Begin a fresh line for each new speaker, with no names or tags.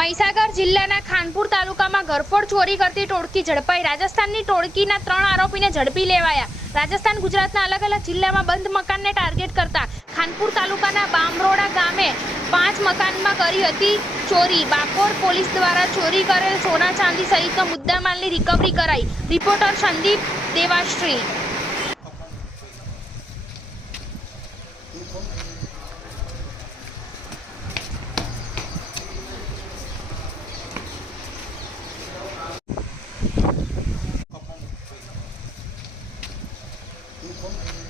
મહીસાગર જિલ્લાના ખાનપુર તાલુકામાં ગરફોડ ચોરી કરતી ટોળકી ઝડપાઈ. રાજસ્થાનની ટોળકીના ત્રણ આરોપીને ઝડપી લેવાયા. રાજસ્થાન ગુજરાતના અલગ અલગ જિલ્લામાં બંધ મકાનને ટાર્ગેટ કરતા ખાનપુર તાલુકાના બામરોડા ગામે પાંચ મકાનમાં કરી હતી ચોરી. બાપોર પોલીસ દ્વારા ચોરી કરેલ સોના ચાંદી સહિતના મુદ્દામાલની રિકવરી કરાઈ. Reporter Sandeep Devashree. Thank you.